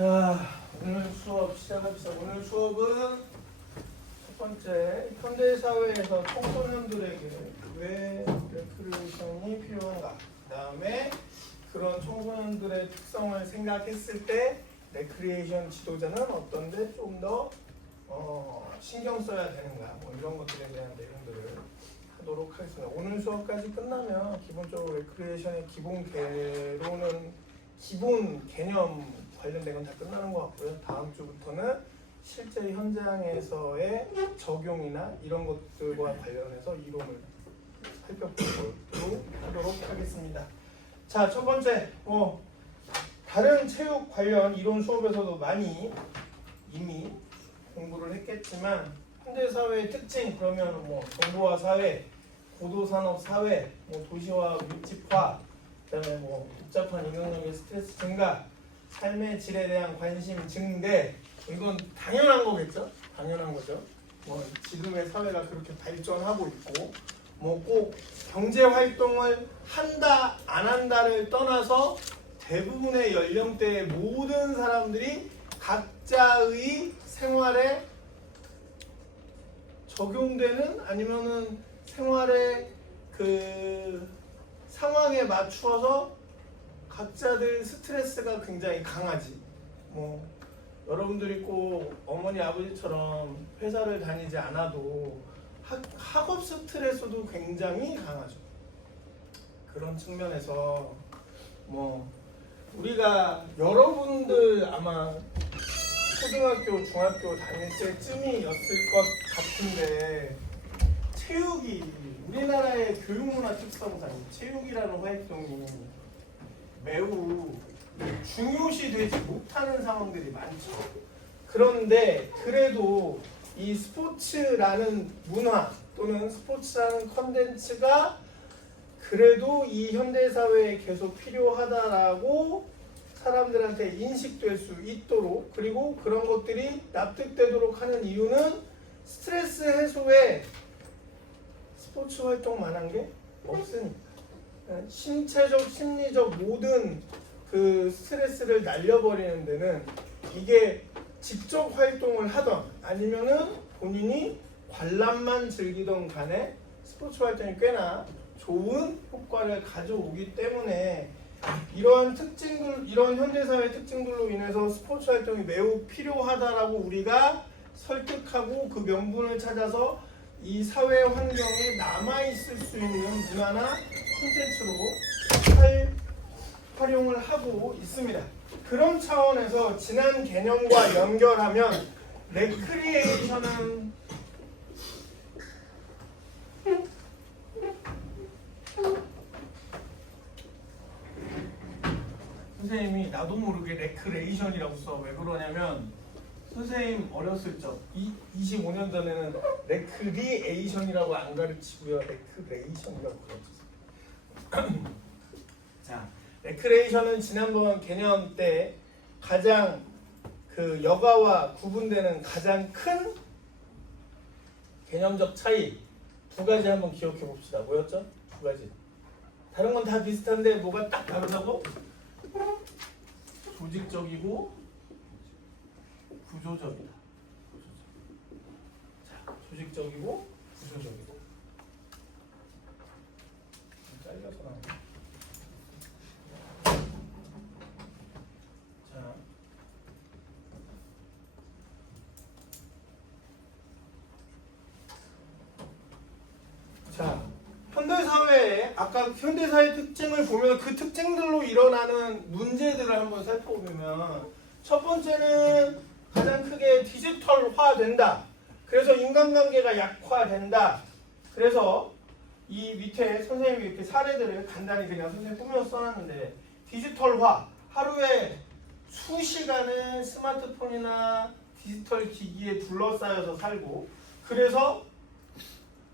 자, 오늘 수업 시작합시다. 오늘 수업은 첫 번째, 현대사회에서 청소년들에게 왜 레크리에이션이 필요한가, 그 다음에 그런 청소년들의 특성을 생각했을 때 레크리에이션 지도자는 어떤데 좀 더 신경 써야 되는가, 뭐 이런 것들에 대한 내용들을 하도록 하겠습니다. 오늘 수업까지 끝나면 기본적으로 레크리에이션의 기본 개론은 기본 개념 관련된 건 다 끝나는 것 같고요. 다음 주부터는 실제 현장에서의 적용이나 이런 것들과 관련해서 이론을 살펴보도록 하도록 하겠습니다. 자, 첫 번째, 다른 체육 관련 이론 수업에서도 많이 이미 공부를 했겠지만 현대사회의 특징, 그러면 뭐 정보화 사회, 고도산업 사회, 뭐 도시화 밀집화, 그다음에 뭐 복잡한 인간관계 스트레스 증가, 삶의 질에 대한 관심 증대, 이건 당연한 거겠죠? 당연한 거죠. 뭐 지금의 사회가 그렇게 발전하고 있고, 뭐 꼭 경제 활동을 한다 안 한다를 떠나서 대부분의 연령대의 모든 사람들이 각자의 생활에 적용되는, 아니면은 생활의 그 상황에 맞추어서 각자들 스트레스가 굉장히 강하지. 뭐 여러분들이 꼭 어머니 아버지처럼 회사를 다니지 않아도 학업 스트레스도 굉장히 강하죠. 그런 측면에서 뭐 우리가 여러분들 아마 초등학교, 중학교 다닐 때쯤이었을 것 같은데, 체육이 우리나라의 교육문화 특성상 체육이라는 활동이 매우 중요시되지 못하는 상황들이 많죠. 그런데 그래도 이 스포츠라는 문화 또는 스포츠라는 컨텐츠가 그래도 이 현대사회에 계속 필요하다라고 사람들한테 인식될 수 있도록, 그리고 그런 것들이 납득되도록 하는 이유는 스트레스 해소에 스포츠 활동만한 게 없으니까. 신체적, 심리적 모든 그 스트레스를 날려버리는 데는 이게 직접 활동을 하던 아니면은 본인이 관람만 즐기던 간에 스포츠 활동이 꽤나 좋은 효과를 가져오기 때문에 이러한 특징들, 이런 현대사회 특징들로 인해서 스포츠 활동이 매우 필요하다라고 우리가 설득하고 그 명분을 찾아서 이 사회 환경에 남아있을 수 있는 문화나 콘텐츠로 활용을 하고 있습니다. 그런 차원에서 지난 개념과 연결하면 레크리에이션은 선생님이 나도 모르게 레크레이션이라고 써. 왜 그러냐면 선생님 어렸을 적 25년 전에는 레크리에이션이라고 안 가르치고요, 레크레이션이라고 가르쳤어요. 자, 레크레이션은 지난번 개념 때 가장 그 여가와 구분되는 가장 큰 개념적 차이 두 가지 한번 기억해 봅시다. 뭐였죠? 두 가지. 다른 건 다 비슷한데 뭐가 딱 다르다고? 조직적이고 구조적이다. 자, 조직적이고 구조적이고. 잘려서 나오네. 자, 현대사회에 아까 현대사회 특징을 보면 그 특징들로 일어나는 문제들을 한번 살펴보면, 첫 번째는 가장 크게 디지털화된다. 그래서 인간관계가 약화된다. 그래서 이 밑에 선생님이 이렇게 사례들을 간단히 그냥 선생님 꾸며서 써놨는데, 디지털화, 하루에 수시간을 스마트폰이나 디지털 기기에 둘러싸여서 살고, 그래서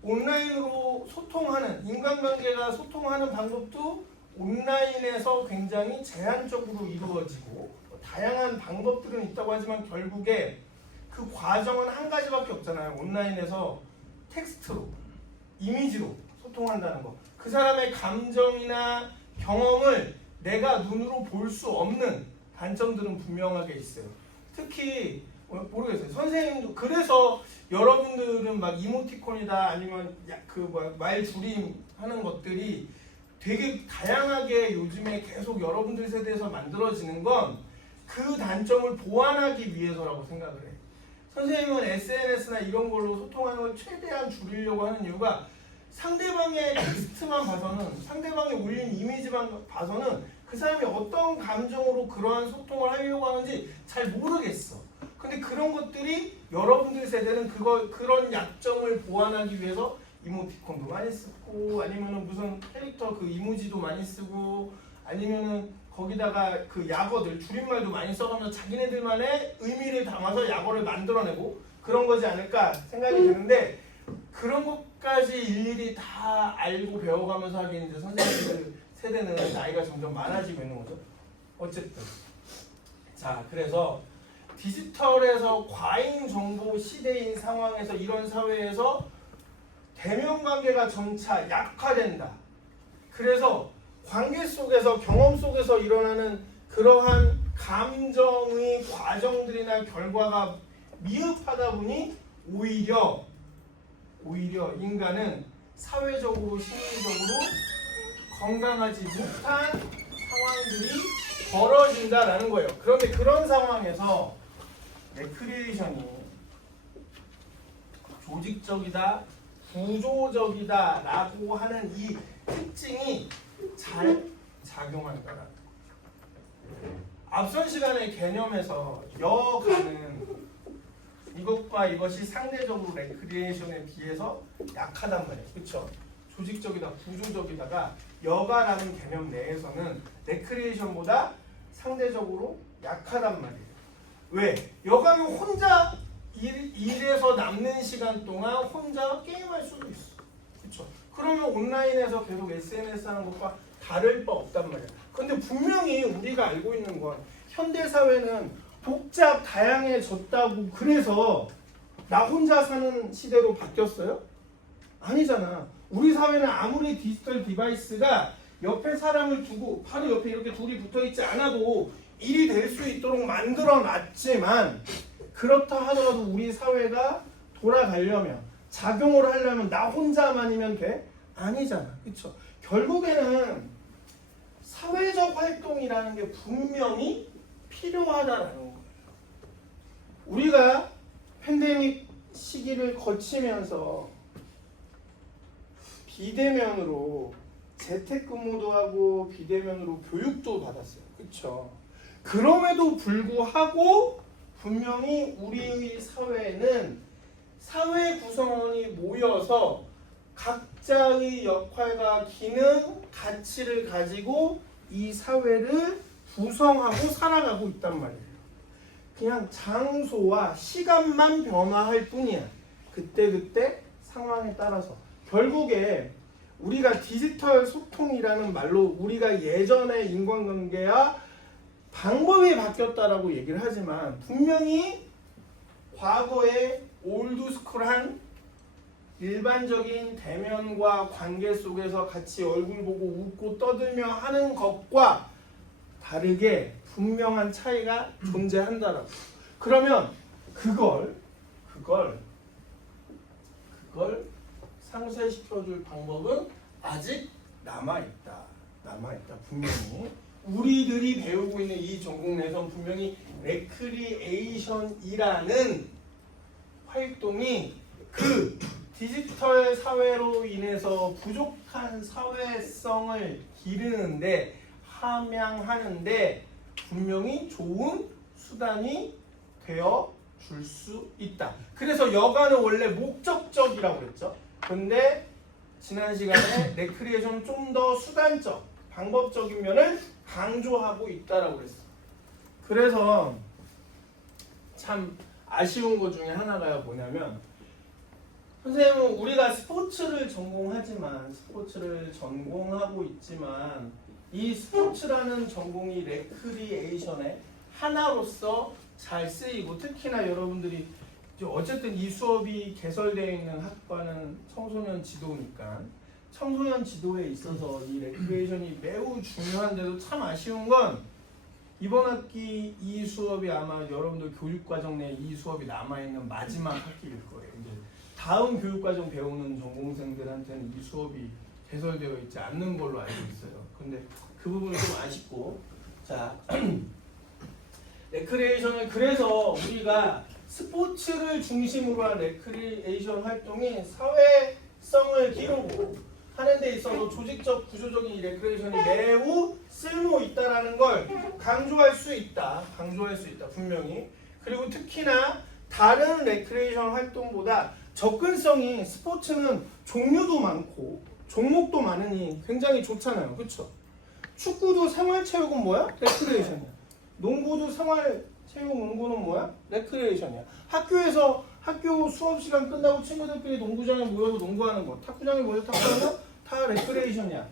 온라인으로 소통하는, 인간관계가 소통하는 방법도 온라인에서 굉장히 제한적으로 이루어지고, 다양한 방법들은 있다고 하지만 결국에 그 과정은 한 가지밖에 없잖아요. 온라인에서 텍스트로, 이미지로 소통한다는 거. 그 사람의 감정이나 경험을 내가 눈으로 볼 수 없는 단점들은 분명하게 있어요. 특히 모르겠어요. 선생님도 그래서 여러분들은 막 이모티콘이다 아니면 말 줄임 하는 것들이 되게 다양하게 요즘에 계속 여러분들 세대에서 만들어지는 건 그 단점을 보완하기 위해서라고 생각을 해. 선생님은 SNS나 이런 걸로 소통하는 걸 최대한 줄이려고 하는 이유가 상대방의 텍스트만 봐서는, 상대방이 올린 이미지만 봐서는 그 사람이 어떤 감정으로 그러한 소통을 하려고 하는지 잘 모르겠어. 근데 그런 것들이 여러분들 세대는 그런 약점을 보완하기 위해서 이모티콘도 많이 쓰고, 아니면은 무슨 캐릭터 그 이모지도 많이 쓰고, 아니면은 거기다가 그 약어들 줄임말도 많이 써가면서 자기네들만의 의미를 담아서 약어를 만들어내고 그런 거지 않을까 생각이 드는데, 그런 것까지 일일이 다 알고 배워가면서 하기엔 이제 선생님들 세대는 나이가 점점 많아지고 있는 거죠. 어쨌든 자, 그래서 디지털에서 과잉 정보 시대인 상황에서, 이런 사회에서 대면 관계가 점차 약화된다. 그래서 관계 속에서, 경험 속에서 일어나는 그러한 감정의 과정들이나 결과가 미흡하다 보니 오히려 인간은 사회적으로, 심리적으로 건강하지 못한 상황들이 벌어진다라는 거예요. 그런데 그런 상황에서 레크리에이션이 조직적이다, 구조적이다 라고 하는 이 특징이 잘 작용한다라는 거예요. 앞선 시간의 개념에서 여가는 이것과 이것이 상대적으로 레크리에이션에 비해서 약하단 말이에요. 그렇죠? 조직적이다, 구조적이다가 여가라는 개념 내에서는 레크리에이션보다 상대적으로 약하단 말이에요. 왜? 여가는 혼자 일에서 남는 시간 동안 혼자 게임할 수도 있어. 그렇죠? 그러면 온라인에서 계속 SNS 하는 것과 다를 바 없단 말이야. 근데 분명히 우리가 알고 있는 건 현대 사회는 복잡 다양해졌다고 그래서 나 혼자 사는 시대로 바뀌었어요? 아니잖아. 우리 사회는 아무리 디지털 디바이스가 옆에 사람을 두고 바로 옆에 이렇게 둘이 붙어있지 않아도 일이 될 수 있도록 만들어 놨지만, 그렇다 하더라도 우리 사회가 돌아가려면, 작용을 하려면 나 혼자만이면 돼? 아니잖아. 그렇죠? 결국에는 사회적 활동이라는 게 분명히 필요하다라는 거예요. 우리가 팬데믹 시기를 거치면서 비대면으로 재택근무도 하고 비대면으로 교육도 받았어요. 그렇죠? 그럼에도 불구하고 분명히 우리 사회는 사회 구성원이 모여서 각자의 역할과 기능, 가치를 가지고 이 사회를 구성하고 살아가고 있단 말이에요. 그냥 장소와 시간만 변화할 뿐이야. 그때그때 상황에 따라서. 결국에 우리가 디지털 소통이라는 말로 우리가 예전의 인간관계와 방법이 바뀌었다라고 얘기를 하지만, 분명히 과거의 올드스쿨한 일반적인 대면과 관계 속에서 같이 얼굴 보고 웃고 떠들며 하는 것과 다르게 분명한 차이가 존재한다라고. 그러면 그걸 상쇄시켜줄 방법은 아직 남아있다. 분명히 우리들이 배우고 있는 이 전공 내에서는 분명히 레크리에이션이라는 활동이 그 디지털 사회로 인해서 부족한 사회성을 기르는데, 함양하는데 분명히 좋은 수단이 되어 줄 수 있다. 그래서 여가는 원래 목적적이라고 그랬죠. 근데 지난 시간에 레크리에이션은 좀 더 수단적, 방법적인 면을 강조하고 있다라고 그랬어. 그래서 참 아쉬운 것 중에 하나가 뭐냐면, 선생님은 우리가 스포츠를 전공하고 있지만 이 스포츠라는 전공이 레크리에이션의 하나로서 잘 쓰이고, 특히나 여러분들이 어쨌든 이 수업이 개설되어 있는 학과는 청소년 지도니까 청소년 지도에 있어서 이 레크리에이션이 매우 중요한데도 참 아쉬운 건 이번 학기 이 수업이 아마 여러분들 교육과정 내에 이 수업이 남아있는 마지막 학기일 거예요. 이제 다음 교육과정 배우는 전공생들한테는 이 수업이 개설되어 있지 않는 걸로 알고 있어요. 근데 그 부분은 좀 아쉽고, 자, 레크리에이션을 그래서 우리가 스포츠를 중심으로 한 레크리에이션 활동이 사회성을 기르고 하는 데 있어서 조직적, 구조적인 이 레크리에이션이 매우 쓸모 있다라는 걸 강조할 수 있다. 강조할 수 있다. 분명히. 그리고 특히나 다른 레크리에이션 활동보다 접근성이 스포츠는 종류도 많고 종목도 많으니 굉장히 좋잖아요. 그렇죠? 축구도 생활체육은 뭐야? 레크리에이션이야. 농구도 생활체육 농구는 뭐야? 레크리에이션이야. 학교에서 학교 수업 시간 끝나고 친구들끼리 농구장에 모여서 농구하는 거, 탁구장에 모여서 탁구하는 거 다 레크리에이션이야.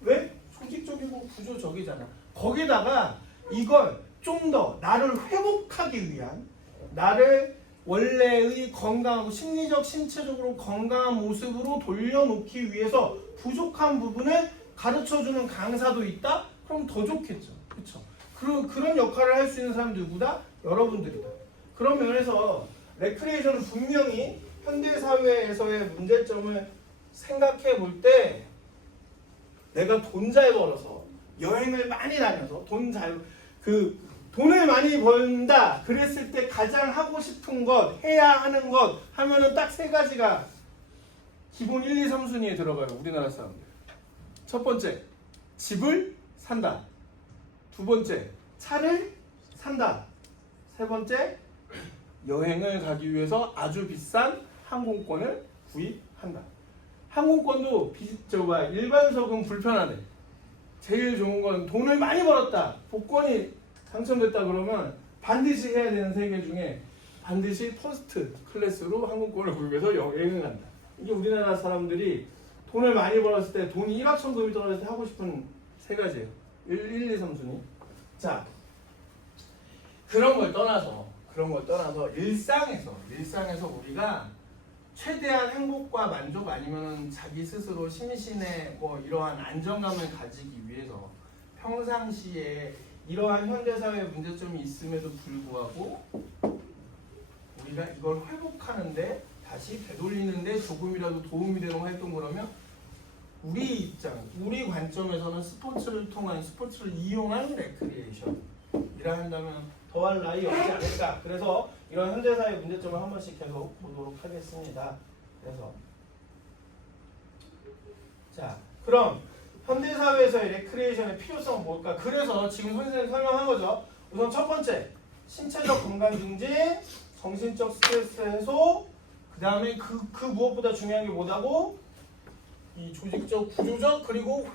왜? 조직적이고 구조적이잖아. 거기다가 이걸 좀 더 나를 회복하기 위한, 나를 원래의 건강하고 심리적, 신체적으로 건강한 모습으로 돌려놓기 위해서 부족한 부분을 가르쳐주는 강사도 있다? 그럼 더 좋겠죠. 그렇죠? 그런 역할을 할 수 있는 사람이 누구다? 여러분들이다. 그런 면에서 레크리에이션은 분명히 현대사회에서의 문제점을 생각해 볼 때 내가 돈 잘 벌어서 여행을 많이 다녀서 돈을 많이 번다 그랬을 때 가장 하고 싶은 것, 해야 하는 것 하면은 딱 세 가지가 기본 1, 2, 3순위에 들어가요. 우리나라 사람들. 첫 번째, 집을 산다. 두 번째, 차를 산다. 세 번째, 여행을 가기 위해서 아주 비싼 항공권을 구입한다. 항공권도 일반석은 불편하대. 제일 좋은 건 돈을 많이 벌었다. 복권이 당첨됐다 그러면 반드시 해야 되는 세 개 중에 반드시 퍼스트 클래스로 항공권을 구입해서 여행을 간다. 이게 우리나라 사람들이 돈을 많이 벌었을 때 돈이 일확천금이 떨어질 때 하고 싶은 세 가지예요. 1, 2, 3순위. 자, 그런 걸 떠나서 일상에서 우리가 최대한 행복과 만족 아니면 자기 스스로 심신의 이러한 안정감을 가지기 위해서 평상시에 이러한 현대사회 문제점이 있음에도 불구하고 우리가 이걸 회복하는데 다시 되돌리는데 조금이라도 도움이 되는 활동을 하면 우리 관점에서는 스포츠를 이용한 레크리에이션이라 한다면 더할 나위 없지 않을까. 그래서 이런 현대사회 문제점을 한 번씩 계속 보도록 하겠습니다. 자, 그럼 현대사회에서의 레크리에이션의 필요성은 뭘까? 그래서 지금 선생님이 설명한 거죠. 우선 첫 번째, 신체적 건강 증진, 정신적 스트레스 해소, 그 다음에 그 무엇보다 중요한 게 뭐다고? 이 조직적, 구조적, 그리고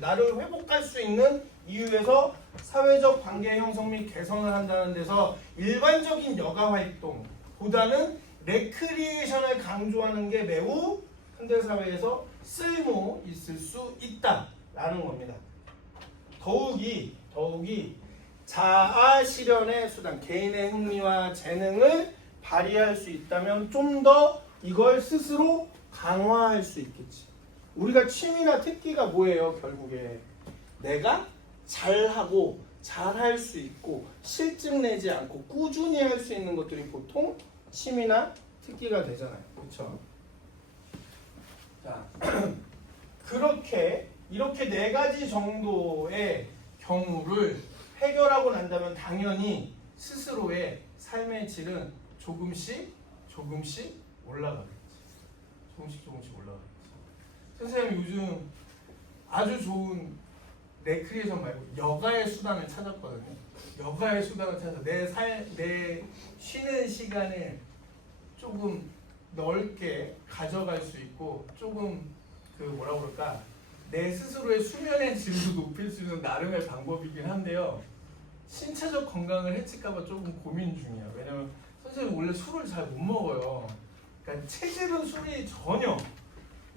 나를 회복할 수 있는 이유에서 사회적 관계 형성 및 개선을 한다는 데서 일반적인 여가 활동보다는 레크리에이션을 강조하는 게 매우 현대사회에서 쓸모 있을 수 있다라는 겁니다. 더욱이 자아 실현의 수단, 개인의 흥미와 재능을 발휘할 수 있다면 좀 더 이걸 스스로 강화할 수 있겠지. 우리가 취미나 특기가 뭐예요? 결국에 내가 잘하고 잘할 수 있고 실증 내지 않고 꾸준히 할 수 있는 것들이 보통 취미나 특기가 되잖아요. 그렇죠? 자, 이렇게 네 가지 정도의 경우를 해결하고 난다면 당연히 스스로의 삶의 질은 조금씩 올라가겠지. 조금씩 올라가겠지. 선생님 요즘 아주 좋은 레크리에이션 말고 여가의 수단을 찾았거든요. 여가의 수단을 찾아서 내 쉬는 시간을 조금 넓게 가져갈 수 있고 조금 내 스스로의 수면의 질도 높일 수 있는 나름의 방법이긴 한데요. 신체적 건강을 해칠까봐 조금 고민 중이야. 왜냐면 선생님 원래 술을 잘 못 먹어요. 그러니까 체질은 술이 전혀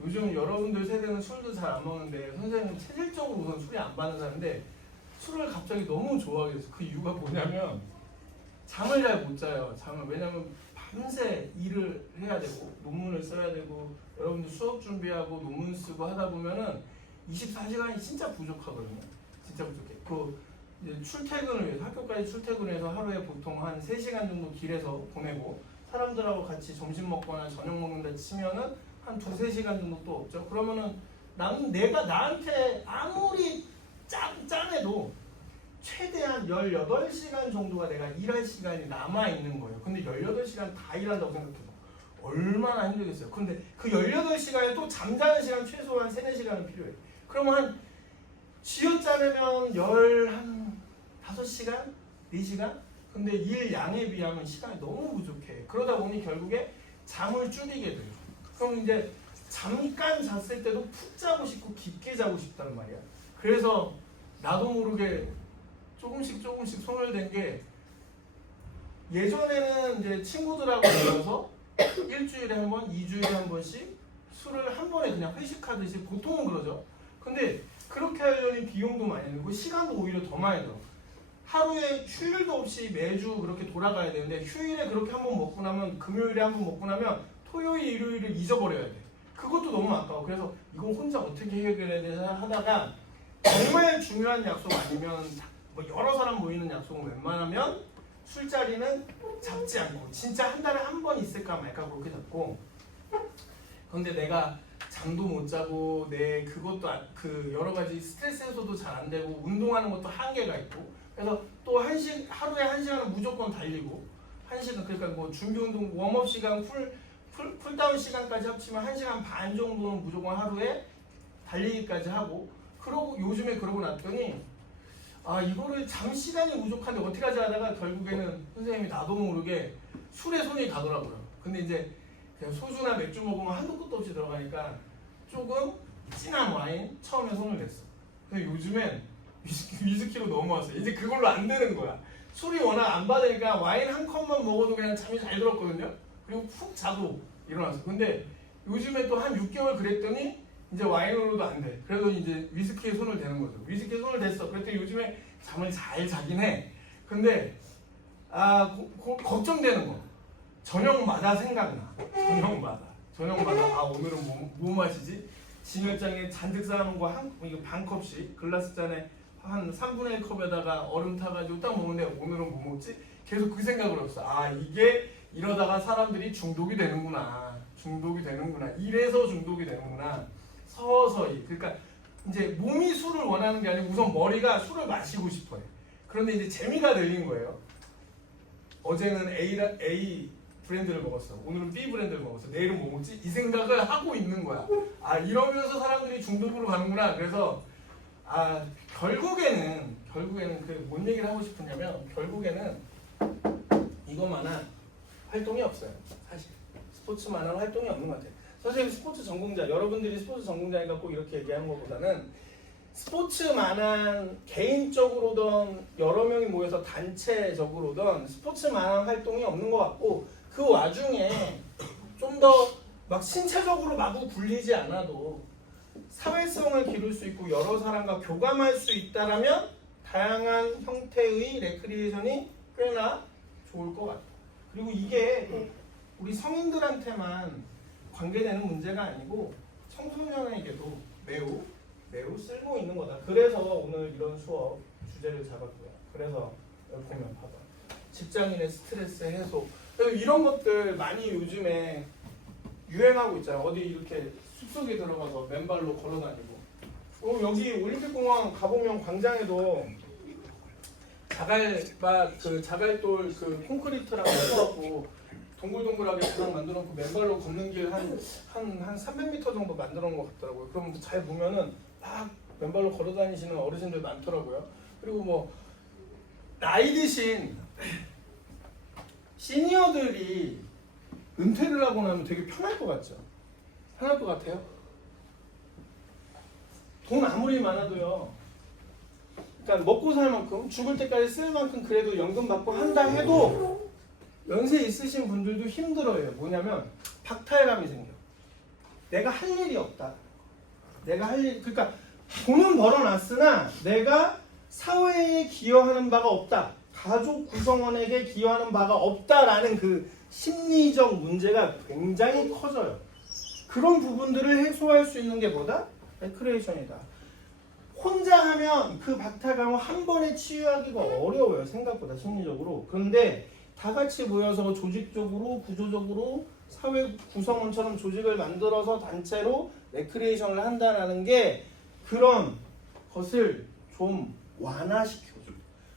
요즘 여러분들 세대는 술도 잘 안 먹는데 선생님은 체질적으로 우선 술이 안 받는 사람인데 술을 갑자기 너무 좋아하게 돼서 그 이유가 뭐냐면 잠을 잘 못 자요. 왜냐면 밤새 일을 해야 되고 논문을 써야 되고 여러분들 수업 준비하고 논문 쓰고 하다 보면은 24시간이 진짜 부족하거든요. 진짜 부족해. 이제 출퇴근을 위해서 학교까지 출퇴근을 해서 하루에 보통 한 3시간 정도 길에서 보내고 사람들하고 같이 점심 먹거나 저녁 먹는다 치면은 한 2-3시간 정도 또 없죠. 그러면은 내가 나한테 아무리 짠해도 최대한 18시간 정도가 내가 일할 시간이 남아있는 거예요. 근데 18시간 다 일한다고 생각해봐. 얼마나 힘들겠어요. 근데 그 18시간에 또 잠자는 시간 최소한 3-4시간은 필요해. 그러면 한 쥐어짜르면 5시간? 4시간? 근데 일 양에 비하면 시간이 너무 부족해. 그러다 보니 결국에 잠을 줄이게 돼요. 그럼 이제 잠깐 잤을 때도 푹 자고 싶고 깊게 자고 싶단 말이야. 그래서 나도 모르게 조금씩 손을 댄 게 예전에는 이제 친구들하고 모여서 일주일에 한 번, 2주일에 한 번씩 술을 한 번에 그냥 회식하듯이 보통은 그러죠. 근데 그렇게 하려니 비용도 많이 들고 시간도 오히려 더 많이 들어. 하루에 휴일도 없이 매주 그렇게 돌아가야 되는데 휴일에 그렇게 한 번 먹고 나면 금요일에 한 번 먹고 나면 토요일, 일요일을 잊어버려야 돼. 그것도 너무 아까워. 그래서 이거 혼자 어떻게 해결해야 되나 하다가 정말 중요한 약속 아니면 뭐 여러 사람 모이는 약속은 웬만하면 술자리는 잡지 않고 진짜 한 달에 한 번 있을까 말까 그렇게 잡고. 근데 내가 잠도 못 자고 내 그것도 그 여러 가지 스트레스 해소도 잘 안 되고 운동하는 것도 한계가 있고 그래서 또 하루에 1시간은 무조건 달리고 1시간 그러니까 뭐 준비 운동 웜업 시간 쿨다운 시간까지 합치면 1시간 반 정도는 무조건 하루에 달리기까지 하고 그러고 요즘에 그러고 났더니 아 이거를 잠 시간이 부족한데 어떻게 하지 하다가 결국에는 선생님이 나도 모르게 술에 손이 가더라고요. 근데 이제 그냥 소주나 맥주 먹으면 한도 끝도 없이 들어가니까 조금 진한 와인 처음에 손을 댔어. 근데 요즘엔 위스키로 넘어왔어요. 이제 그걸로 안 되는 거야. 술이 워낙 안 받으니까 와인 한 컵만 먹어도 그냥 잠이 잘 들었거든요. 그리고 푹 자도 일어났어. 근데 요즘에 또 한 6개월 그랬더니 이제 와인으로도 안 돼. 그래서 이제 위스키에 손을 대는 거죠. 위스키에 손을 댔어. 그랬더니 요즘에 잠을 잘 자긴 해. 근데 걱정되는 거. 저녁마다 생각나. 저녁마다 오늘은 뭐 마시지? 진열장에 잔뜩 쌓아놓은 거 이거 반 컵씩 글라스 잔에 한 3분의 1컵에다가 얼음 타가지고 딱 먹는데 오늘은 뭐 먹지? 계속 그 생각을 했어. 이게 이러다가 사람들이 중독이 되는구나. 이래서 중독이 되는구나. 서서히. 그러니까 이제 몸이 술을 원하는 게 아니고 우선 머리가 술을 마시고 싶어요. 그런데 이제 재미가 들린 거예요. 어제는 A 브랜드를 먹었어. 오늘은 B 브랜드를 먹었어. 내일은 뭐 먹지? 이 생각을 하고 있는 거야. 이러면서 사람들이 중독으로 가는구나. 그래서 결국에는 그 뭔 얘기를 하고 싶으냐면 결국에는 이것만한 활동이 없어요. 사실 스포츠만한 활동이 없는 것 같아요. 사실 스포츠 전공자 여러분들이 스포츠 전공자니까 꼭 이렇게 얘기하는 것보다는 스포츠만한 개인적으로든 여러 명이 모여서 단체적으로든 스포츠만한 활동이 없는 것 같고 그 와중에 좀 더 막 신체적으로 마구 굴리지 않아도 사회성을 기를 수 있고 여러 사람과 교감할 수 있다라면 다양한 형태의 레크리에이션이 꽤나 좋을 것 같아요. 그리고 이게 우리 성인들한테만 관계되는 문제가 아니고 청소년에게도 매우 쓸모 있는 거다. 그래서 오늘 이런 수업 주제를 잡았고요. 그래서 여기 보면 봐봐. 직장인의 스트레스 해소. 이런 것들 많이 요즘에 유행하고 있잖아요. 어디 이렇게 숲속에 들어가서 맨발로 걸어다니고. 여기 올림픽공원 가보면 광장에도 자갈돌 그 콘크리트랑 해갖고 동글동글하게 그냥 만들어놓고 맨발로 걷는 길 한 300m 정도 만들어놓은 것 같더라고요. 그럼 잘 보면은 막 맨발로 걸어다니시는 어르신들 많더라고요. 그리고 뭐 나이 드신 시니어들이 은퇴를 하고 나면 되게 편할 것 같죠? 편할 것 같아요? 돈 아무리 많아도요. 그러니까 먹고 살 만큼 죽을 때까지 쓸 만큼 그래도 연금 받고 한다 해도 연세 있으신 분들도 힘들어요. 뭐냐면 박탈감이 생겨. 내가 할 일이 없다. 그러니까 돈은 벌어놨으나 내가 사회에 기여하는 바가 없다. 가족 구성원에게 기여하는 바가 없다라는 그 심리적 문제가 굉장히 커져요. 그런 부분들을 해소할 수 있는 게 뭐다? 레크레이션이다. 혼자 하면 그 박탈감을 한 번에 치유하기가 어려워요. 생각보다 심리적으로. 그런데 다 같이 모여서 조직적으로 구조적으로 사회 구성원처럼 조직을 만들어서 단체로 레크리에이션을 한다는 게 그런 것을 좀 완화시켜줘.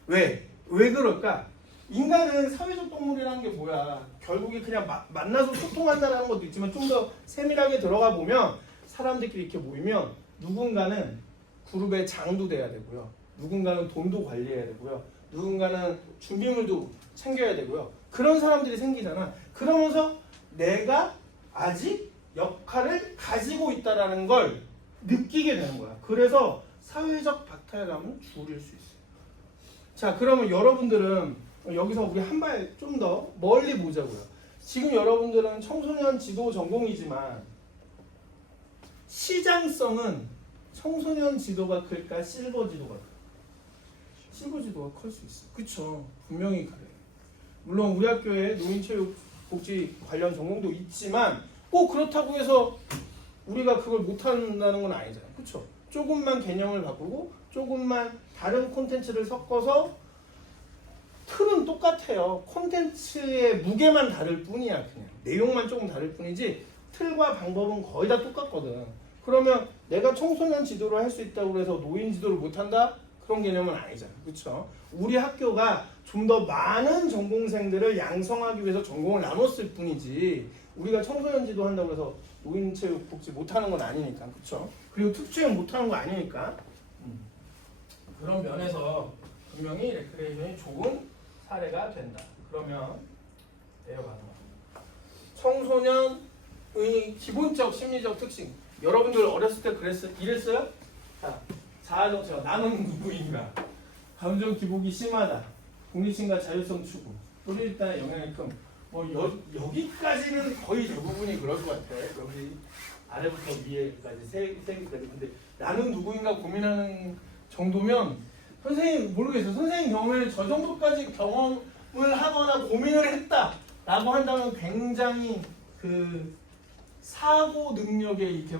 왜? 왜 그럴까? 인간은 사회적 동물이라는 게 뭐야? 결국에 그냥 만나서 소통한다는 것도 있지만 좀 더 세밀하게 들어가 보면 사람들끼리 이렇게 모이면 누군가는 그룹의 장도 돼야 되고요. 누군가는 돈도 관리해야 되고요. 누군가는 준비물도 챙겨야 되고요. 그런 사람들이 생기잖아. 그러면서 내가 아직 역할을 가지고 있다는 걸 느끼게 되는 거야. 그래서 사회적 박탈감은 줄일 수 있어요. 자, 그러면 여러분들은 여기서 우리 한 발 좀 더 멀리 보자고요. 지금 여러분들은 청소년 지도 전공이지만 시장성은 청소년 지도가 클까 실버 지도가 클까? 실버 지도가 클 수 있어. 그쵸? 분명히 그래. 물론 우리 학교에 노인체육복지 관련 전공도 있지만 꼭 그렇다고 해서 우리가 그걸 못한다는 건 아니잖아요. 그쵸? 조금만 개념을 바꾸고 조금만 다른 콘텐츠를 섞어서 틀은 똑같아요. 콘텐츠의 무게만 다를 뿐이야. 그냥 내용만 조금 다를 뿐이지 틀과 방법은 거의 다 똑같거든. 그러면 내가 청소년 지도를 할 수 있다고 해서 노인 지도를 못한다? 그런 개념은 아니잖아. 그렇죠? 우리 학교가 좀 더 많은 전공생들을 양성하기 위해서 전공을 나눴을 뿐이지 우리가 청소년 지도 한다고 해서 노인체육 복지 못하는 건 아니니까. 그렇죠? 그리고 특수형 못하는 거 아니니까. 그런 면에서 분명히 레크레이션이 좋은 사례가 된다. 그러면 내려가는 거. 청소년의 기본적 심리적 특징. 여러분들 어렸을 때 이랬어요? 자, 자아정체가 나는 누구인가? 감정 기복이 심하다. 독립심과 자율성 추구. 또래일단의 영향이 큰. 여기까지는 거의 대부분이 그럴 것 같아. 여기 아래부터 위에까지 세 개까지. 근데 나는 누구인가 고민하는 정도면 선생님 모르겠어요. 선생님 경험에는 저 정도까지 경험을 하거나 고민을 했다라고 한다면 굉장히 그 사고 능력에 이렇게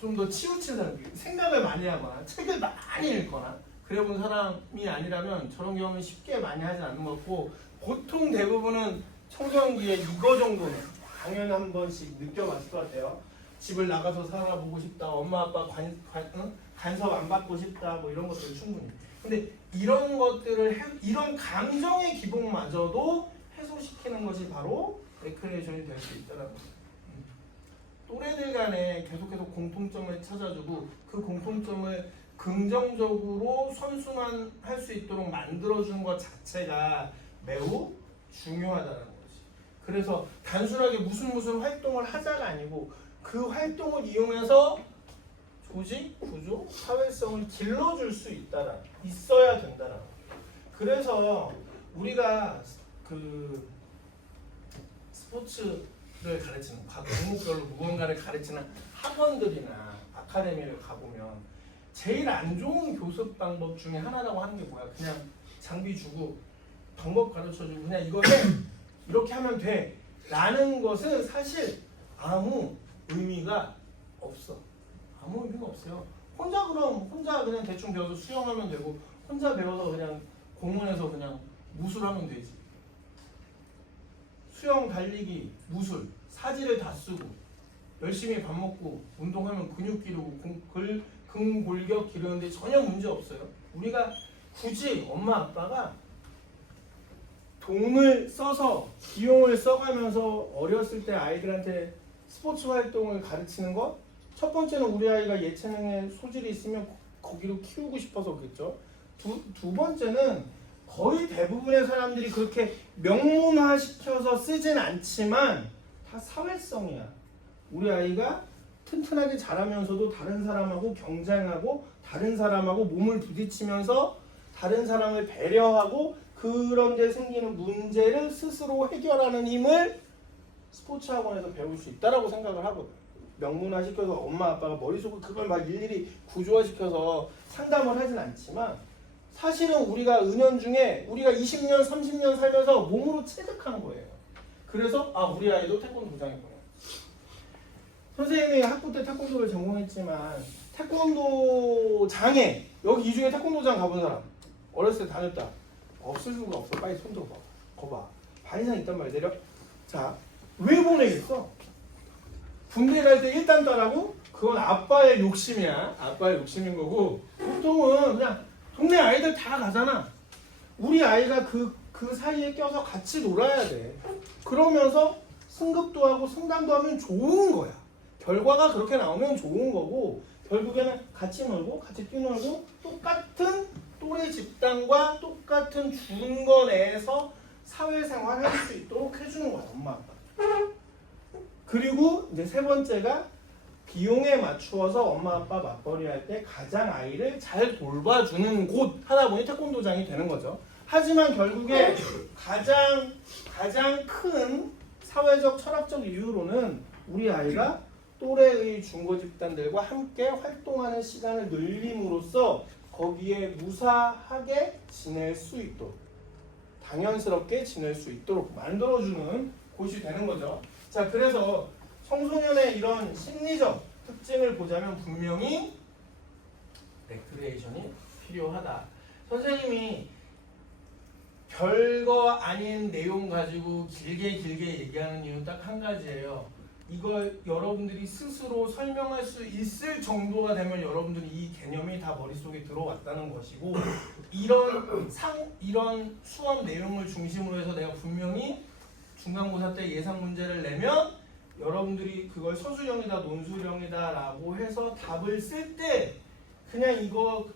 좀 더 치우친 사람, 생각을 많이 하거나 책을 많이 읽거나 그래본 사람이 아니라면 저런 경험은 쉽게 많이 하지 않는 것 같고 보통 대부분은 청소년기에 이거 정도는 당연히 한 번씩 느껴봤을 것 같아요. 집을 나가서 살아보고 싶다, 엄마 아빠 간섭 안 받고 싶다, 뭐 이런 것들 충분히. 근데 이런 것들을 이런 감정의 기복마저도 해소시키는 것이 바로 레크레이션이 될 수 있다는 거예요. 또래들 간에 계속해서 공통점을 찾아주고 그 공통점을 긍정적으로 선순환할 수 있도록 만들어주는 것 자체가 매우 중요하다는 거지. 그래서 단순하게 무슨 활동을 하자가 아니고 그 활동을 이용해서 조직, 구조, 사회성을 길러줄 수 있어야 된다는 거예요. 그래서 우리가 그 스포츠를 가르치는 각 종목별로 무언가를 가르치는 학원들이나 아카데미를 가보면 제일 안 좋은 교습 방법 중에 하나라고 하는 게 뭐야? 그냥 장비 주고 방법 가르쳐주고 그냥 이거 해 이렇게 하면 돼 라는 것은 사실 아무 의미가 없어. 아무 의미가 없어요. 혼자 그냥 대충 배워서 수영하면 되고 혼자 배워서 그냥 공원에서 그냥 무술하면 되지. 수영, 달리기, 무술, 사지를 다 쓰고 열심히 밥 먹고 운동하면 근육 기르고 근골격 기르는데 전혀 문제 없어요. 우리가 굳이 엄마 아빠가 돈을 써서 비용을 써가면서 어렸을 때 아이들한테 스포츠 활동을 가르치는 것 첫 번째는 우리 아이가 예체능에 소질이 있으면 거기로 키우고 싶어서 그랬죠. 두 번째는 거의 대부분의 사람들이 그렇게 명문화시켜서 쓰진 않지만 다 사회성이야. 우리 아이가 튼튼하게 자라면서도 다른 사람하고 경쟁하고 다른 사람하고 몸을 부딪히면서 다른 사람을 배려하고 그런 데 생기는 문제를 스스로 해결하는 힘을 스포츠 학원에서 배울 수 있다라고 생각을 하거든. 명문화시켜서 엄마 아빠가 머릿속을 그걸 막 일일이 구조화시켜서 상담을 하진 않지만 사실은 우리가 은연중에 우리가 20년, 30년 살면서 몸으로 체득한 거예요. 그래서 우리 아이도 태권도 부장이구나. 선생님이 학부 때 태권도를 전공했지만 태권도장에 여기 이 중에 태권도장 가본 사람 어렸을 때 다녔다. 없을 수가 없어. 빨리 손 들어봐. 거봐. 반 이상 있단 말이야. 내려. 자, 왜 보내겠어? 군대 갈 때 1단 따라고? 그건 아빠의 욕심이야. 아빠의 욕심인 거고 보통은 그냥 동네 아이들 다 가잖아. 우리 아이가 그 사이에 껴서 같이 놀아야 돼. 그러면서 승급도 하고 승담도 하면 좋은 거야. 결과가 그렇게 나오면 좋은 거고 결국에는 같이 놀고 같이 뛰놀고 똑같은 또래 집단과 똑같은 준거 내에서 사회생활 할 수 있도록 해주는 거야. 엄마 아빠. 그리고 이제 세 번째가 비용에 맞추어서 엄마 아빠 맞벌이 할 때 가장 아이를 잘 돌봐주는 곳 하다 보니 태권도장이 되는 거죠. 하지만 결국에 가장 큰 사회적 철학적 이유로는 우리 아이가 또래의 중고 집단들과 함께 활동하는 시간을 늘림으로써 거기에 무사하게 지낼 수 있도록 당연스럽게 지낼 수 있도록 만들어주는 곳이 되는 거죠. 자, 그래서 청소년의 이런 심리적 특징을 보자면 분명히 레크레이션이 필요하다. 선생님이 별거 아닌 내용 가지고 길게 얘기하는 이유는 딱 한 가지예요. 이걸 여러분들이 스스로 설명할 수 있을 정도가 되면 여러분들이 이 개념이 다 머릿속에 들어왔다는 것이고 이런 수업 내용을 중심으로 해서 내가 분명히 중간고사 때 예상 문제를 내면 여러분들이 그걸 서술형이다 논술형이다 라고 해서 답을 쓸 때 그냥 이거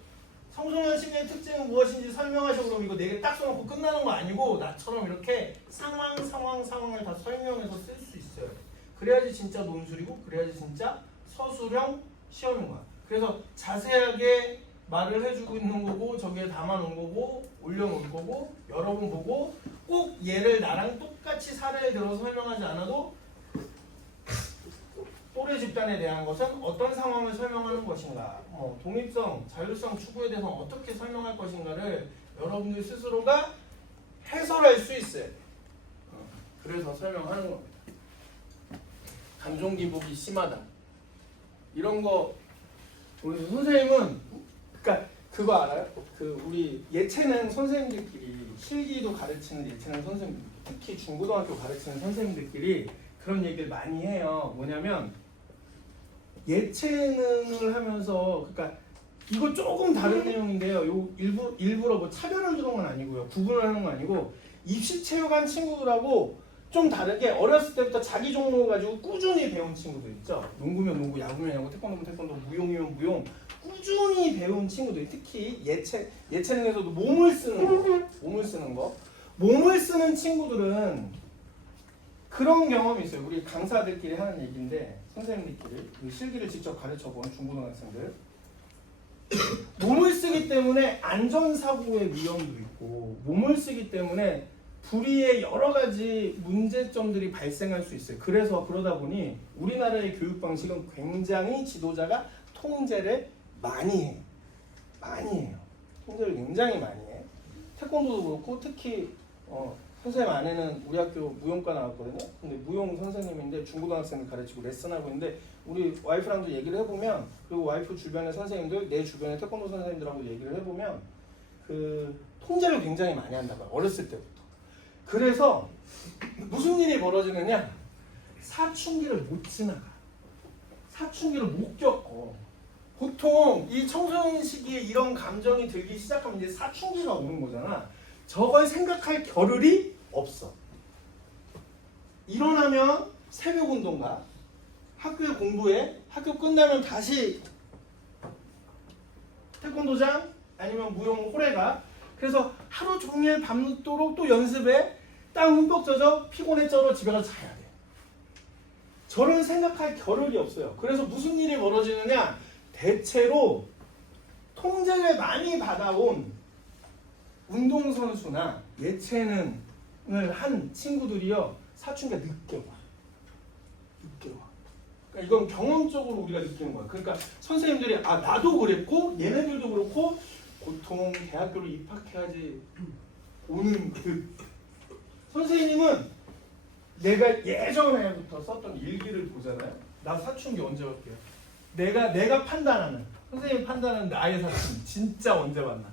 청소년 심리의 특징은 무엇인지 설명하셔 그러면 이거 4개 딱 써놓고 끝나는 거 아니고 나처럼 이렇게 상황을 다 설명해서 쓸 수 있어요. 그래야지 진짜 논술이고 그래야지 진짜 서술형 시험인 거야. 그래서 자세하게 말을 해주고 있는 거고 저기에 담아놓은 거고 올려놓을 거고 여러분 보고 꼭 얘를 나랑 똑같이 사례를 들어서 설명하지 않아도 또래 집단에 대한 것은 어떤 상황을 설명하는 것인가, 독립성, 자율성 추구에 대해서 어떻게 설명할 것인가를 여러분들 스스로가 해설할 수 있어요. 그래서 설명하는 겁니다. 감정 기복이 심하다. 이런 거 우리 선생님은 그러니까 그거 알아요? 우리 예체능 선생님들끼리 실기도 가르치는 예체능 선생님, 특히 중고등학교 가르치는 선생님들끼리 그런 얘기를 많이 해요. 뭐냐면 예체능을 하면서 그러니까 이거 조금 다른 내용인데요. 요 일부러 뭐 차별을 두는 건 아니고요. 구분을 하는 건 아니고 입시체육한 친구들하고 좀 다르게 어렸을 때부터 자기 종목 가지고 꾸준히 배운 친구들 있죠. 농구면 농구, 야구면 야구, 태권도면 태권도, 무용이면 무용 꾸준히 배운 친구들 특히 예체능에서도 몸을 쓰는 거 몸을 쓰는 친구들은 그런 경험이 있어요. 우리 강사들끼리 하는 얘기인데 선생님들끼리 실기를 직접 가르쳐본 중고등학생들 몸을 쓰기 때문에 안전사고의 위험도 있고 몸을 쓰기 때문에 불의의 여러 가지 문제점들이 발생할 수 있어요. 그러다 보니 우리나라의 교육 방식은 굉장히 지도자가 통제를 많이 해요. 통제를 굉장히 많이 해. 태권도도 그렇고 특히 선생님 아내는 우리 학교 무용과 나왔거든요. 근데 무용 선생님인데 중고등학생을 가르치고 레슨하고 있는데 우리 와이프랑도 얘기를 해보면 그리고 와이프 주변의 선생님들 내 주변의 태권도 선생님들하고 얘기를 해보면 그 통제를 굉장히 많이 한다고요. 어렸을 때부터. 그래서 무슨 일이 벌어지느냐 사춘기를 못 지나가. 사춘기를 못 겪어. 보통 이 청소년 시기에 이런 감정이 들기 시작하면 이제 사춘기가 오는 거잖아. 저걸 생각할 겨를이 없어. 일어나면 새벽 운동가, 학교에 공부해, 학교 끝나면 다시 태권도장 아니면 무용 홀에가. 그래서 하루 종일 밤늦도록 또 연습해. 땀 흠뻑 젖어 피곤해 쩔어 집에 가서 자야 돼. 저를 생각할 겨를이 없어요. 그래서 무슨 일이 벌어지느냐 대체로 통제를 많이 받아온 운동선수나 예체능을 한 친구들이요 사춘기가 늦게 와. 그러니까 이건 경험적으로 우리가 느끼는 거야. 그러니까 선생님들이 나도 그랬고 얘네들도 그렇고 보통 대학교를 입학해야지 오는 선생님은 내가 예전에부터 썼던 일기를 보잖아요. 나 사춘기 언제 올게요. 내가 판단하는 선생님 판단은 나의 사춘기 진짜 언제 만나?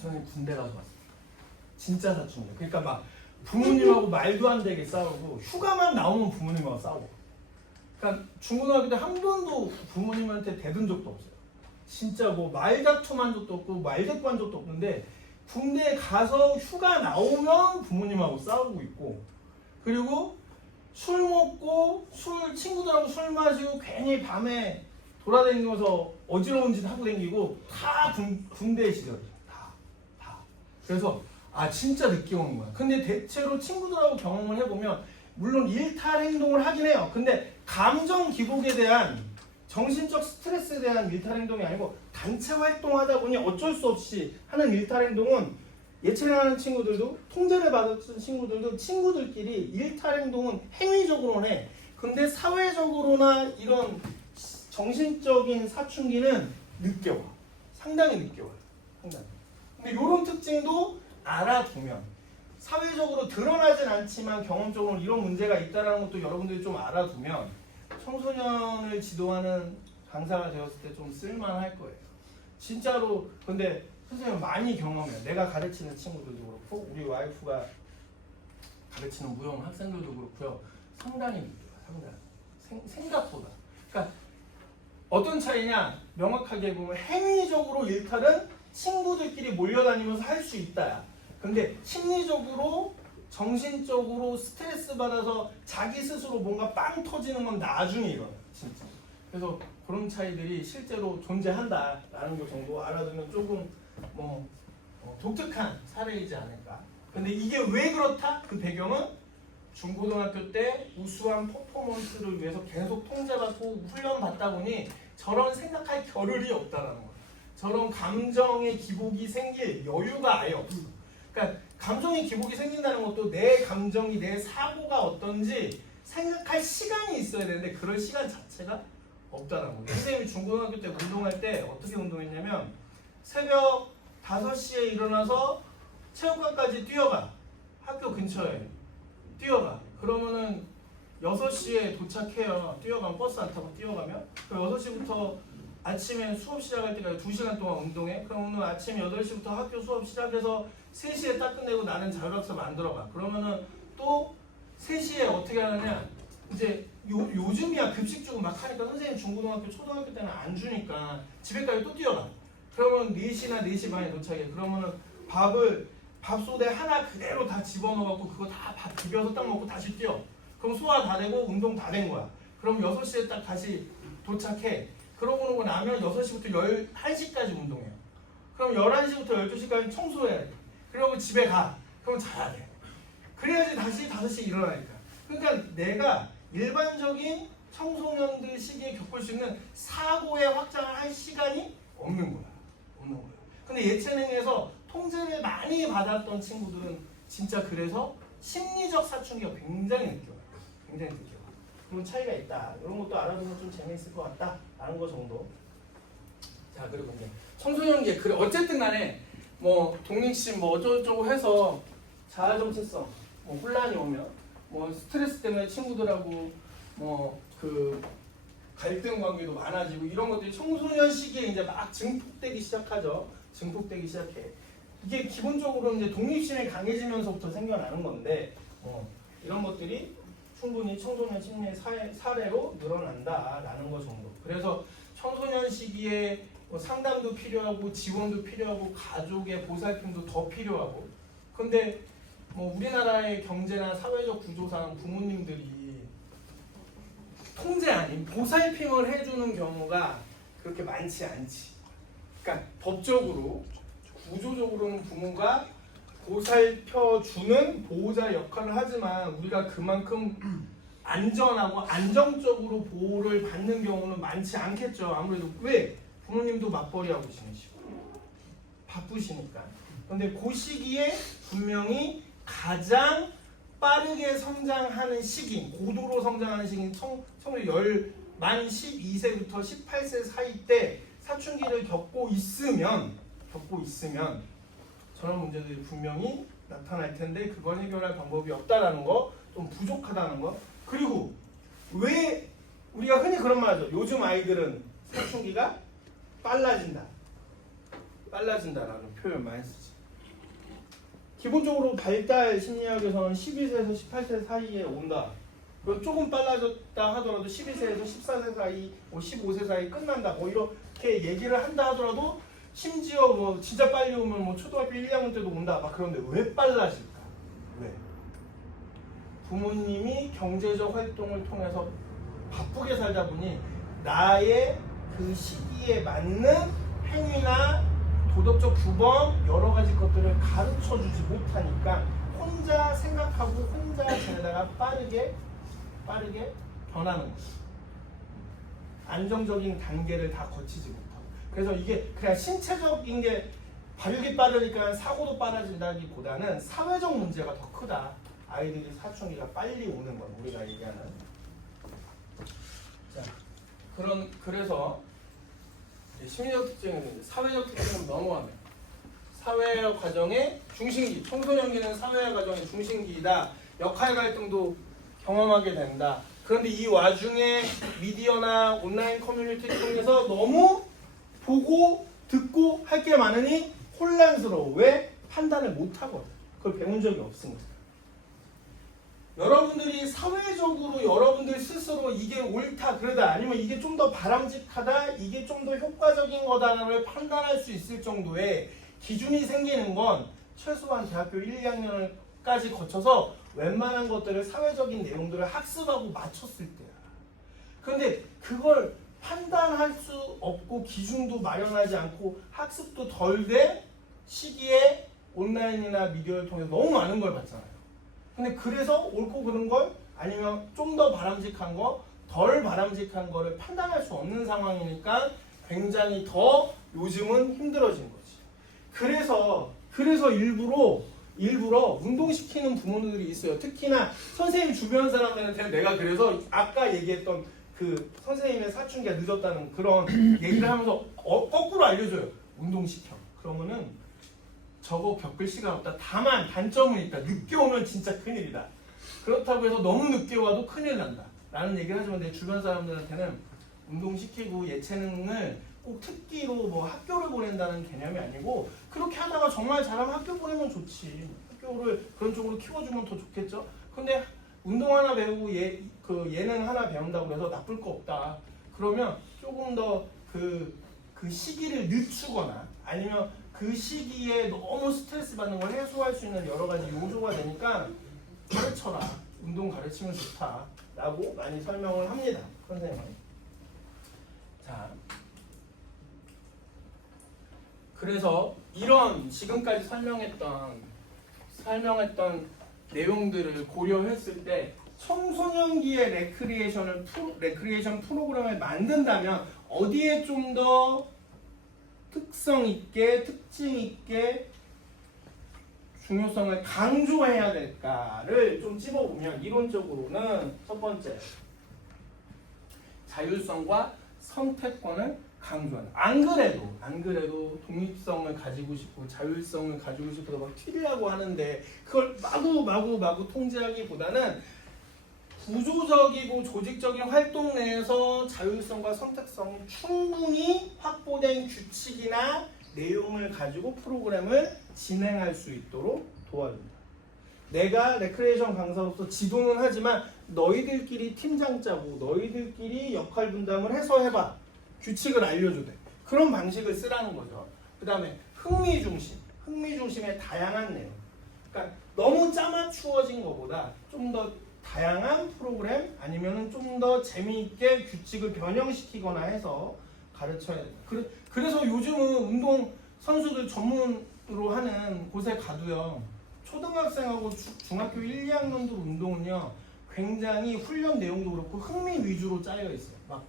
저는 군대 가서 봤어요. 진짜 사춘기. 그러니까 막 부모님하고 말도 안 되게 싸우고 휴가만 나오면 부모님하고 싸우고. 그러니까 중고등학교 때 한 번도 부모님한테 대든 적도 없어요. 진짜 뭐 말다툼한 적도 없고 말대꾸한 적도 없는데 군대 가서 휴가 나오면 부모님하고 싸우고 있고 그리고 술 먹고 친구들하고 술 마시고 괜히 밤에 돌아다니면서 어지러운 짓 하고 다니고 다 군대 시절이죠. 다. 그래서 진짜 늦게 오는 거야. 근데 대체로 친구들하고 경험을 해보면 물론 일탈 행동을 하긴 해요. 근데 감정 기복에 대한 정신적 스트레스에 대한 일탈 행동이 아니고 단체 활동하다 보니 어쩔 수 없이 하는 일탈 행동은 예체능하는 친구들도 통제를 받았던 친구들도 친구들끼리 일탈 행동은 행위적으로는 해. 근데 사회적으로나 이런 정신적인 사춘기는 늦게 와. 상당히 늦게 와요. 상당히. 근데 이런 특징도 알아두면 사회적으로 드러나진 않지만 경험적으로 이런 문제가 있다는 것도 여러분들이 좀 알아두면 청소년을 지도하는 강사가 되었을 때 좀 쓸만할 거예요. 진짜로. 근데 선생님 많이 경험해요. 내가 가르치는 친구들도 그렇고 우리 와이프가 가르치는 무용 학생들도 그렇고요. 상당히 늦게 와요. 상당히. 생각보다. 그러니까 어떤 차이냐 명확하게 보면 행위적으로 일탈은 친구들끼리 몰려다니면서 할 수 있다. 근데 심리적으로 정신적으로 스트레스 받아서 자기 스스로 뭔가 빵 터지는 건 나중에 일어나요. 진짜. 그래서 그런 차이들이 실제로 존재한다라는 것 정도 알아두면 조금 독특한 사례이지 않을까. 근데 이게 왜 그렇다? 그 배경은 중고등학교 때 우수한 퍼포먼스를 위해서 계속 통제받고 훈련받다 보니 저런 생각할 겨를이 없다라는 거예요. 저런 감정의 기복이 생길 여유가 아예 없어. 그러니까 감정의 기복이 생긴다는 것도 내 감정이 내 사고가 어떤지 생각할 시간이 있어야 되는데 그럴 시간 자체가 없다는 거예요. 선생님이 중고등학교 때 운동할 때 어떻게 운동했냐면 새벽 5시에 일어나서 체육관까지 뛰어가. 학교 근처에 뛰어가. 그러면은 6시에 도착해요. 뛰어가면 버스 안 타고 뛰어가면. 그럼 6시부터 아침에 수업 시작할 때까지 2시간 동안 운동해. 그러면 아침 8시부터 학교 수업 시작해서 3시에 딱 끝내고 나는 자율학습 만들어가. 그러면은 또 3시에 어떻게 하느냐. 이제 요즘이야 급식 주고 막 하니까 선생님 중고등학교 초등학교 때는 안 주니까 집에까지 또 뛰어가. 그러면 4시나 4시 반에 도착해. 그러면은 밥솥에 하나 그대로 다 집어넣어갖고 그거 다 밥 비벼서 딱 먹고 다시 뛰어. 그럼 소화 다 되고 운동 다 된 거야. 그럼 6시에 딱 다시 도착해. 그러고 나면 6시부터 11시까지 운동해요. 그럼 11시부터 12시까지 청소해야 돼. 그리고 집에 가. 그럼 자야 돼. 그래야지 다시 5시에 일어나니까. 그러니까 내가 일반적인 청소년들 시기에 겪을 수 있는 사고의 확장을 할 시간이 없는 거야. 근데 예체능에서 통제를 많이 받았던 친구들은 진짜 그래서 심리적 사춘기가 굉장히 늦게 와요. 그런 차이가 있다. 이런 것도 알아두면 좀 재미있을 것 같다. 라는 거 정도. 자, 그리고 이제 청소년기에 그래 어쨌든 간에 독립심 어쩌고저쩌고 해서 자아정체성 혼란이 오면 스트레스 때문에 친구들하고 그 갈등 관계도 많아지고 이런 것들이 청소년 시기에 이제 막 증폭되기 시작하죠. 증폭되기 시작해. 이게 기본적으로 이제 독립심이 강해지면서부터 생겨나는 건데 이런 것들이 충분히 청소년 심리의 사례로 늘어난다라는 것 정도. 그래서 청소년 시기에 상담도 필요하고 지원도 필요하고 가족의 보살핌도 더 필요하고. 근데 우리나라의 경제나 사회적 구조상 부모님들이 통제 아닌 보살핌을 해주는 경우가 그렇게 많지 않지. 그러니까 법적으로 구조적으로는 부모가 보살펴주는 보호자 역할을 하지만 우리가 그만큼 안전하고 안정적으로 보호를 받는 경우는 많지 않겠죠. 아무래도 왜? 부모님도 맞벌이하고 지내시고 바쁘시니까. 근데 그 시기에 분명히 가장 빠르게 성장하는 시기인, 고도로 성장하는 시기인 만 12세부터 18세 사이 때 사춘기를 겪고 있으면 저런 문제들이 분명히 나타날 텐데 그걸 해결할 방법이 없다라는 거, 좀 부족하다는 거. 그리고 왜 우리가 흔히 그런 말 하죠. 요즘 아이들은 사춘기가 빨라진다라는 표현 많이 쓰지. 기본적으로 발달 심리학에서는 12세에서 18세 사이에 온다. 그리고 조금 빨라졌다 하더라도 12세에서 14세 사이, 15세 사이 끝난다. 뭐 이렇게 얘기를 한다 하더라도 심지어 뭐 진짜 빨리 오면 뭐 초등학교 1, 2학년 때도 온다. 막 그런데 왜 빨라질까? 왜? 부모님이 경제적 활동을 통해서 바쁘게 살다 보니 나의 그 시기에 맞는 행위나 도덕적 규범 여러 가지 것들을 가르쳐주지 못하니까 혼자 생각하고 혼자 지내다가 빠르게 변하는 거죠. 안정적인 단계를 다 거치지 못하고. 그래서 이게 그냥 신체적인 게 발육이 빠르니까 사고도 빨라진다기보다는 사회적 문제가 더 크다. 아이들이 사춘기가 빨리 오는 건 우리가 얘기하는. 자, 그래서 심리적 특징은 사회적 특징은 넘어가면 사회화 과정의 중심기, 청소년기는 사회화 과정의 중심기이다. 역할 갈등도 경험하게 된다. 그런데 이 와중에 미디어나 온라인 커뮤니티 통해서 너무 보고 듣고 할 게 많으니 혼란스러워. 왜? 판단을 못하거든. 그걸 배운 적이 없으니까. 여러분들이 사회적으로 여러분들 스스로 이게 옳다 그러다 아니면 이게 좀 더 바람직하다 이게 좀 더 효과적인 거다를 판단할 수 있을 정도의 기준이 생기는 건 최소한 대학교 1, 2학년까지 거쳐서 웬만한 것들을 사회적인 내용들을 학습하고 마쳤을 때야. 그런데 그걸 판단할 수 없고 기준도 마련하지 않고 학습도 덜 된 시기에 온라인이나 미디어를 통해서 너무 많은 걸 봤잖아요. 근데 그래서 옳고 그른 걸 아니면 좀 더 바람직한 거, 덜 바람직한 거를 판단할 수 없는 상황이니까 굉장히 더 요즘은 힘들어진 거지. 그래서 일부러 운동시키는 부모님들이 있어요. 특히나 선생님 주변 사람들한테 내가 그래서 아까 얘기했던 그 선생님의 사춘기가 늦었다는 그런 얘기를 하면서 거꾸로 알려줘요. 운동시켜. 그러면은 저거 겪을 시간 없다. 다만 단점은 있다. 늦게 오면 진짜 큰일이다. 그렇다고 해서 너무 늦게 와도 큰일 난다. 라는 얘기를 하지만 내 주변 사람들한테는 운동시키고 예체능을 꼭 특기로 뭐 학교를 보낸다는 개념이 아니고 그렇게 하다가 정말 잘하면 학교 보내면 좋지. 학교를 그런 쪽으로 키워주면 더 좋겠죠. 근데 운동 하나 배우고 예능 하나 배운다고 해서 나쁠 거 없다. 그러면 조금 더 그 시기를 늦추거나 아니면 그 시기에 너무 스트레스 받는 걸 해소할 수 있는 여러 가지 요소가 되니까 가르쳐라. 운동 가르치면 좋다. 라고 많이 설명을 합니다. 선생님은. 자, 그래서 이런 지금까지 설명했던 내용들을 고려했을 때 청소년기의 레크리에이션 프로그램을 만든다면 어디에 좀 더 특성 있게, 특징 있게 중요성을 강조해야 될까를 좀 찝어보면 이론적으로는 첫 번째, 자율성과 선택권을 강조하는. 안 그래도 독립성을 가지고 싶고 자율성을 가지고 싶어서 막 튀려고 하는데 그걸 마구 통제하기보다는 구조적이고 조직적인 활동 내에서 자율성과 선택성이 충분히 확보된 규칙이나 내용을 가지고 프로그램을 진행할 수 있도록 도와줍니다. 내가 레크리에이션 강사로서 지도는 하지만 너희들끼리 팀장 짜고 너희들끼리 역할 분담을 해서 해봐. 규칙을 알려줘도 돼. 그런 방식을 쓰라는 거죠. 그 다음에 흥미중심의 다양한 내용. 그러니까 너무 짜맞추어진 것보다 좀 더 다양한 프로그램 아니면 좀 더 재미있게 규칙을 변형시키거나 해서 가르쳐야 된다. 그래서 요즘은 운동 선수들 전문으로 하는 곳에 가도요. 초등학생하고 중학교 1, 2학년도 운동은요. 굉장히 훈련 내용도 그렇고 흥미 위주로 짜여 있어요. 막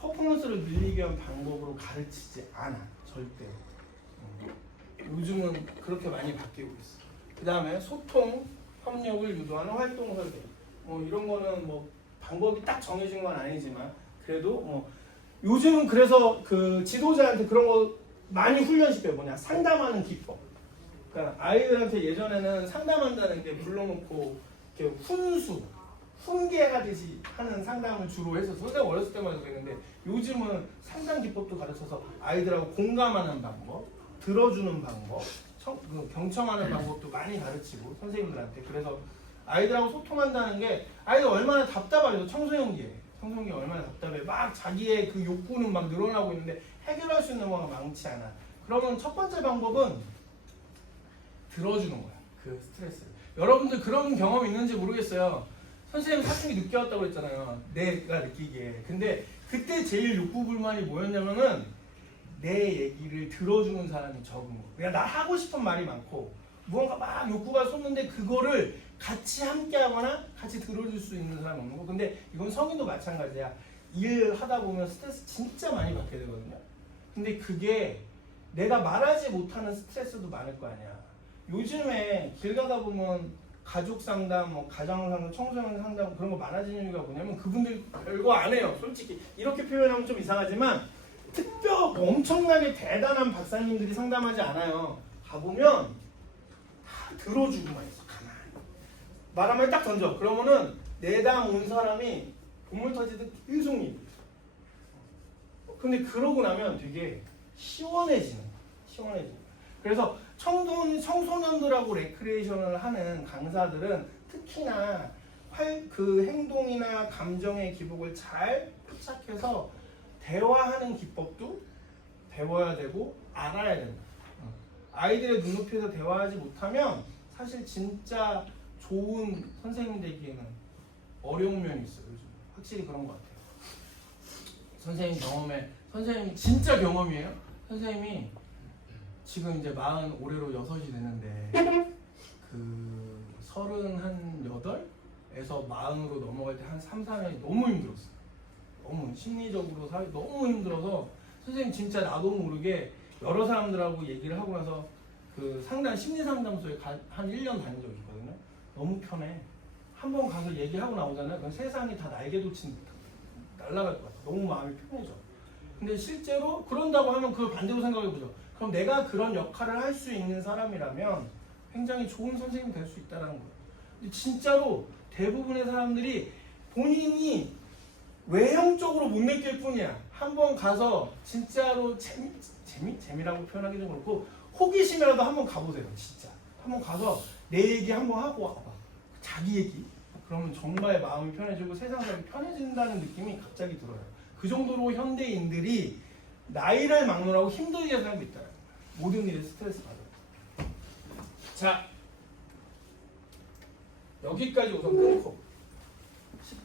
퍼포먼스를 늘리기 위한 방법으로 가르치지 않아. 절대. 요즘은 그렇게 많이 바뀌고 있어. 그 다음에 소통, 협력을 유도하는 활동 설계. 뭐 이런 거는 뭐 방법이 딱 정해진 건 아니지만 그래도 뭐 요즘은 그래서 그 지도자한테 그런 거 많이 훈련시켜요. 뭐냐 상담하는 기법. 그러니까 아이들한테 예전에는 상담한다는 게 불러놓고 이렇게 훈계하듯이 하는 상담을 주로 해서 선생님 어렸을 때만 해도 그랬는데 요즘은 상담 기법도 가르쳐서 아이들하고 공감하는 방법, 들어주는 방법, 경청하는 방법도 많이 가르치고 선생님들한테. 그래서 아이들하고 소통한다는 게 아이들 얼마나 답답하죠. 청소년기에 얼마나 답답해. 막 자기의 그 욕구는 막 늘어나고 있는데 해결할 수 있는 거가 많지 않아. 그러면 첫 번째 방법은 들어주는 거야. 그 스트레스를. 여러분들 그런 경험 있는지 모르겠어요. 선생님 사춘기 늦게 왔다고 그랬잖아요. 내가 느끼기에. 근데 그때 제일 욕구 불만이 뭐였냐면은 내 얘기를 들어주는 사람이 적은 거. 그냥 나 하고 싶은 말이 많고 무언가 막 욕구가 솟는데 그거를 같이 함께 하거나 같이 들어줄 수 있는 사람이 없는 거. 근데 이건 성인도 마찬가지야. 일 하다 보면 스트레스 진짜 많이 받게 되거든요. 근데 그게 내가 말하지 못하는 스트레스도 많을 거 아니야. 요즘에 길 가다 보면 가족 상담, 뭐 가정 상담, 청소년 상담 그런 거 많아지는 이유가 뭐냐면 그분들 별거 안 해요. 솔직히 이렇게 표현하면 좀 이상하지만 엄청나게 대단한 박사님들이 상담하지 않아요. 가보면 다 들어주고만 있어. 가만히 말하면 딱 던져. 그러면은 내담 온 사람이 본물 터지듯 계속 얘기해. 근데 그러고 나면 되게 시원해지는 거야. 그래서 청소년들하고 레크레이션을 하는 강사들은 특히나 그 행동이나 감정의 기복을 잘 포착해서 대화하는 기법도 배워야 되고 알아야 된다. 아이들의 눈높이에서 대화하지 못하면 사실 진짜 좋은 선생님 되기에는 어려운 면이 있어요. 요즘 확실히 그런 것 같아요. 선생님 진짜 경험이에요. 선생님이 지금 이제 40 올해로 6이 됐는데 그 38에서 40으로 넘어갈 때 한 3, 4년이 너무 힘들었어요. 너무 심리적으로 너무 힘들어서 선생님 진짜 나도 모르게 여러 사람들하고 얘기를 하고 나서 그 심리상담소에 한 1년 다닌 적이 있거든요. 너무 편해. 한번 가서 얘기하고 나오잖아요. 그럼 세상이 다 날개돋친 날아갈 것 같아. 너무 마음이 편해져. 근데 실제로 그런다고 하면 그걸 반대로 생각해보죠. 그럼 내가 그런 역할을 할 수 있는 사람이라면 굉장히 좋은 선생님이 될 수 있다는 거예요. 근데 진짜로 대부분의 사람들이 본인이 외형적으로 못 느낄 뿐이야. 한번 가서 진짜로 재미라고 표현하기 좀 그렇고 호기심이라도 한번 가보세요. 진짜 한번 가서 내 얘기 한번 하고 와봐. 자기 얘기. 그러면 정말 마음이 편해지고 세상이 편해진다는 느낌이 갑자기 들어요. 그 정도로 현대인들이 나이를 막론하고 힘들게 살고 있다. 모든 일에 스트레스 받아요. 자, 여기까지 우선 끊고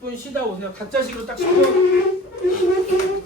10분 쉬다 오세요. 각자 식으로 딱 10분